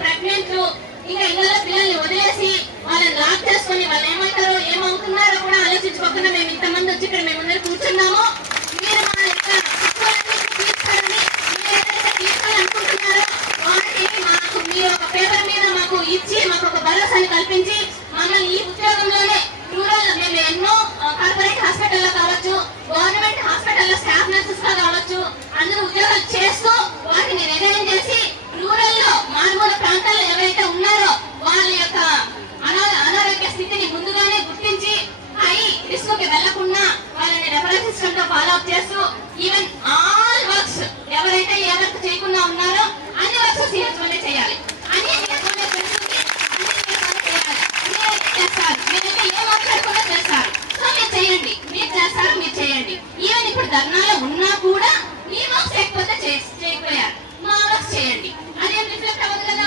ప్రెగ్నెంట్లు ఇంకా ఇళ్ళలో పిల్లల్ని వదిలేసి వాళ్ళని లాక్ చేసుకుని వాళ్ళు ఏమవుతారో ఏమవుతున్నారో కూడా ఆలోచించుకోకుండా మేము ఇంతమంది వచ్చి ఇక్కడ మేము అందరూ కూర్చున్నాము. మీరు మా యొక్క తీర్చాలని తీర్చాలనుకుంటున్నారో వాటిని మాకు మీరు ఒక పేపర్ మీద మాకు ఇచ్చి మాకు ఒక భరోసాని కల్పించి మమ్మల్ని ఈ ఉద్యోగంలోనే రూరల్ మేము ఎన్నో కార్పొరేట్ హాస్పిటల్లో కావచ్చు, గవర్నమెంట్ హాస్పిటల్లో స్టాఫ్ నర్సెస్ గా కావచ్చు, అందరూ ఉద్యోగాలు చేస్తూ వాటిని రిజైన్ చేసి రూరల్లో మారుమూల ప్రాంతాల్లో ఎవరైతే ఉన్నారో వాళ్ళ యొక్క అనారోగ్య స్థితిని ముందుగానే గుర్తించి హై రిస్క్ కి వెళ్లకుండా వాళ్ళని రెఫరెన్స్ సిస్టమ్ తో ఫాలో అప్ చేస్తూ ఈవెన్ ఆల్ వర్క్స్ ఎవరైతే ఏ వర్క్ చేయకుండా ఉన్నారో అన్ని వర్క్స్ సిహెచ్ వల్లే చేయాలి. అన్ని ఏ మాట్లాడకుండా చేస్తారు. సో మీరు చేయండి, మీరు చేస్తారు, మీరు చేయండి. ఈవెన్ ఇప్పుడు ధర్నాలో ఉన్నా కూడా మీ వర్క్స్ లేకపోతే చేయకపోయారు, మా వర్క్స్ చేయండి. అదేం రిఫ్లెక్ట్ అవ్వదు కదా,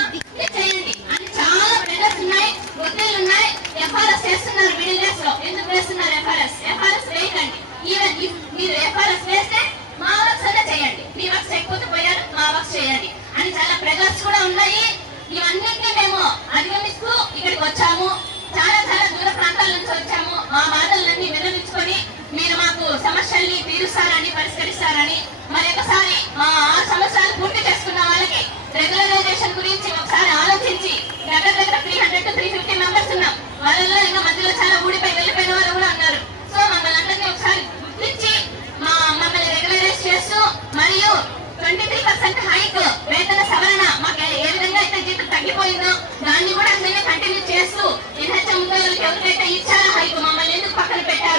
చేయండి అని చాలా ప్రెజర్స్ ఉన్నాయి, ఒత్తిళ్లు ఉన్నాయి. ఎఫ్ఆర్ఎస్ చేస్తున్నారు మిడిల్ డేస్ లో. ఎందుకు వేస్తున్నారు ఎఫ్ఆర్ఎస్ వేయకండి. ఈవెన్ మీరు ఎఫ్ఆర్ఎస్ వేస్తే మా వర్క్స్ అనే చేయండి, మీ వర్క్స్ లేకపోతే పోయారు, మా వర్క్స్ చేయండి అని చాలా ప్రెజర్స్ కూడా ఉన్నాయి. ఇవన్నిటినీ మేము అధిగమిస్తూ ఇక్కడికి వచ్చాము. చాలా చాలా దూర ప్రాంతాల నుంచి వచ్చాము. మా బాధలన్నీ విన్నవించుకొని మీరు మాకు సమస్యల్ని తీరుస్తారని, పరిష్కరిస్తారని మరొకసారి మా 6 సంవత్సరాలు పూర్తి చేసుకున్న వాళ్ళకి రెగ్యులరైజేషన్ గురించి ఒకసారి ఆలోచించి దగ్గర 300 to 350 మెంబర్స్ ఉన్నాం. వాళ్ళలో ఇంకా మధ్యలో చాలా ఊడిపోయి వెళ్ళిపోయిన వాళ్ళు కూడా ఉన్నారు. సో మమ్మల్ని అందరినీ ఒకసారి గుర్తించి మమ్మల్ని రెగ్యులరైజ్ చేస్తూ మరియు 23% హైక్ వేతన సవరణ మాకు ఏ విధంగా అయితే జీతం తగ్గిపోయిందో దాన్ని కూడా అట్లనే కంటిన్యూ చేస్తూ ఎన్హెచ్ఎం ఉద్యోగులకు ఎవరికైతే ఇచ్చారో హైక్ మమ్మల్ని ఎందుకు పక్కన పెట్టారు